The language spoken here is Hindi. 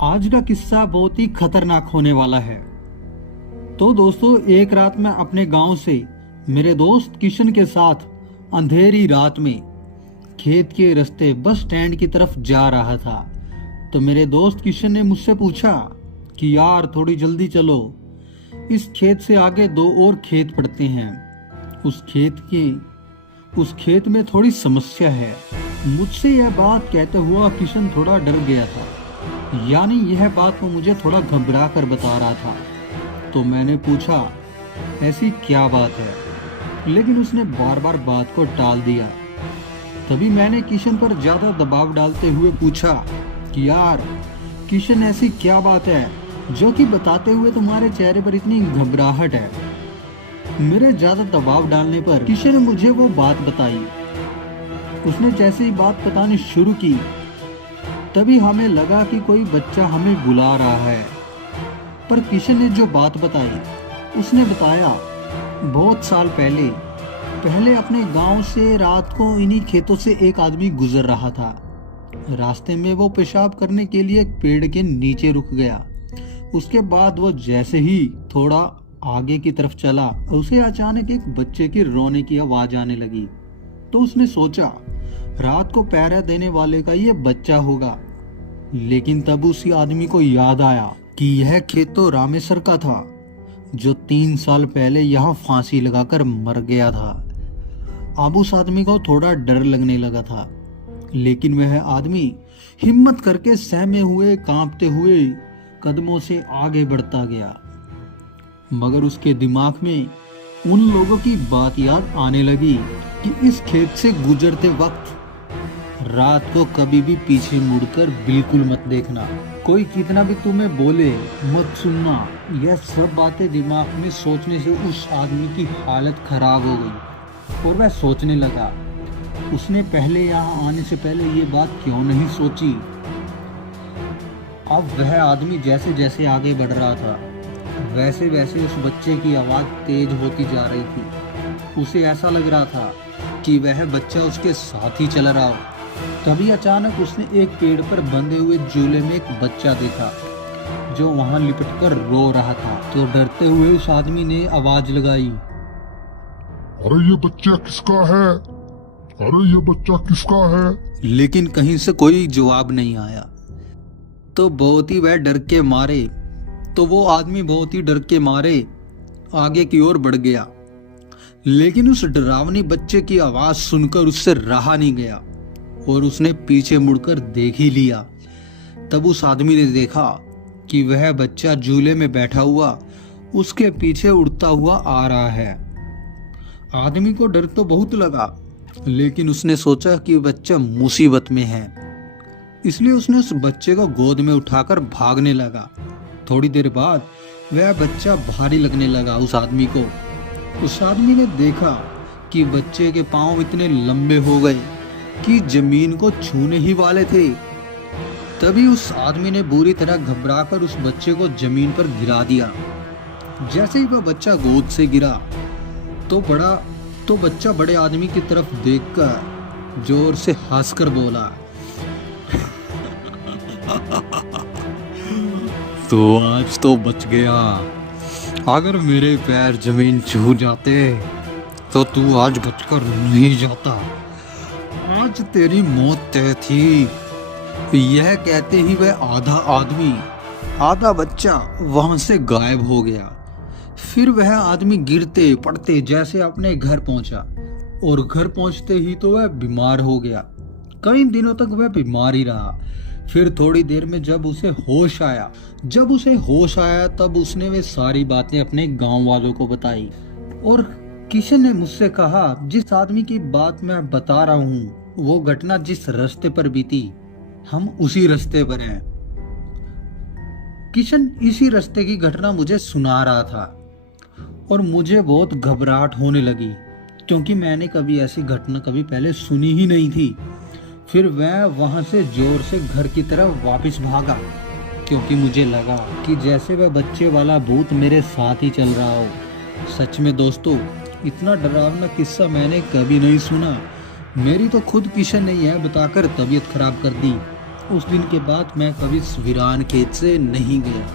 आज का किस्सा बहुत ही खतरनाक होने वाला है। तो दोस्तों, एक रात मैं अपने गांव से मेरे दोस्त किशन के साथ अंधेरी रात में खेत के रास्ते बस स्टैंड की तरफ जा रहा था। तो मेरे दोस्त किशन ने मुझसे पूछा कि यार थोड़ी जल्दी चलो, इस खेत से आगे दो और खेत पड़ते हैं। उस खेत में थोड़ी समस्या है। मुझसे यह बात कहते हुआ किशन थोड़ा डर गया था, यानी यह बात वो मुझे थोड़ा घबरा कर बता रहा था। तो मैंने पूछा ऐसी क्या बात है, लेकिन उसने बार बार बात को टाल दिया। तभी मैंने किशन पर ज्यादा दबाव डालते हुए पूछा कि यार किशन, ऐसी क्या बात है जो कि बताते हुए तुम्हारे चेहरे पर इतनी घबराहट है। मेरे ज्यादा दबाव डालने पर किशन ने मुझे वो बात बताई। उसने जैसे ही बात बतानी शुरू की, तभी हमें लगा कि कोई बच्चा हमें बुला रहा है। पर किशन ने जो बात बताई, उसने बताया बहुत साल पहले अपने गांव से रात को इन्हीं खेतों से एक आदमी गुजर रहा था। रास्ते में वो पेशाब करने के लिए एक पेड़ के नीचे रुक गया। उसके बाद वो जैसे ही थोड़ा आगे की तरफ चला, उसे अचानक एक बच्चे की रोने की आवाज आने लगी। तो उसने सोचा रात को पहरा देने वाले का ये बच्चा होगा। लेकिन तब उसी आदमी को याद आया कि यह खेत तो रामेश्वर का था, जो 3 साल पहले यहाँ फांसी लगाकर मर गया था। अब उस आदमी को थोड़ा डर लगने लगा था, लेकिन वह आदमी हिम्मत करके सहमे हुए कांपते हुए कदमों से आगे बढ़ता गया। मगर उसके दिमाग में उन लोगों की बात याद आने लगी कि इस खेत से गुजरते वक्त रात को कभी भी पीछे मुड़कर बिल्कुल मत देखना। कोई कितना भी तुम्हें बोले मत सुनना। यह सब बातें दिमाग में सोचने से उस आदमी की हालत खराब हो गई और वह सोचने लगा, उसने पहले यहाँ आने से पहले ये बात क्यों नहीं सोची। अब वह आदमी जैसे जैसे आगे बढ़ रहा था, वैसे वैसे उस बच्चे की आवाज़ तेज होती जा रही थी। उसे ऐसा लग रहा था कि वह बच्चा उसके साथ ही चल रहा हो। तभी अचानक उसने एक पेड़ पर बंधे हुए झूले में एक बच्चा देखा, जो वहां लिपट कर रो रहा था। तो डरते हुए उस आदमी ने आवाज लगाई, अरे ये बच्चा किसका है? अरे ये बच्चा किसका है? लेकिन कहीं से कोई जवाब नहीं आया। तो वो आदमी बहुत ही डर के मारे आगे की ओर बढ़ गया। लेकिन उस डरावनी बच्चे की आवाज सुनकर उससे रहा नहीं गया और उसने पीछे मुड़कर देख ही लिया। तब उस आदमी ने देखा कि वह बच्चा झूले में बैठा हुआ उसके पीछे उड़ता हुआ आ रहा है। आदमी को डर तो बहुत लगा, लेकिन उसने सोचा कि बच्चा मुसीबत में है, इसलिए उसने उस बच्चे को गोद में उठाकर भागने लगा। थोड़ी देर बाद वह बच्चा भारी लगने लगा उस आदमी को। उस आदमी ने देखा कि बच्चे के पांव इतने लंबे हो गए कि जमीन को छूने ही वाले थे। तभी उस आदमी ने बुरी तरह घबराकर उस बच्चे को जमीन पर गिरा दिया। जैसे ही वह बच्चा गोद से गिरा तो बच्चा बड़े आदमी की तरफ देखकर जोर से हंसकर बोला, तो आज तो बच गया। अगर मेरे पैर जमीन छू जाते तो तू आज बचकर नहीं जाता। आज तेरी मौत तय थी। यह कहते ही वह आधा आदमी आधा बच्चा वहां से गायब हो गया। फिर वह आदमी गिरते पड़ते जैसे अपने घर पहुंचा और घर पहुंचते ही तो वह बीमार हो गया। कई दिनों तक वह बीमार ही रहा। फिर थोड़ी देर में जब उसे होश आया तब उसने वे सारी बातें अपने गांव वालों को बताई। और किशन ने मुझसे कहा, जिस आदमी की बात मैं बता रहा हूँ, वो घटना जिस रास्ते पर बीती, हम उसी रास्ते पर हैं। किशन इसी रास्ते की घटना मुझे सुना रहा था और मुझे बहुत घबराहट होने लगी, क्योंकि मैंने कभी ऐसी घटना कभी पहले सुनी ही नहीं थी। फिर वह वहां से जोर से घर की तरफ वापस भागा, क्योंकि मुझे लगा कि जैसे वह बच्चे वाला भूत मेरे साथ ही चल रहा हो। सच में दोस्तों, इतना डरावना किस्सा मैंने कभी नहीं सुना। मेरी तो खुद किशन ने यह बताकर तबीयत खराब कर दी। उस दिन के बाद मैं कभी वीरान खेत से नहीं गया।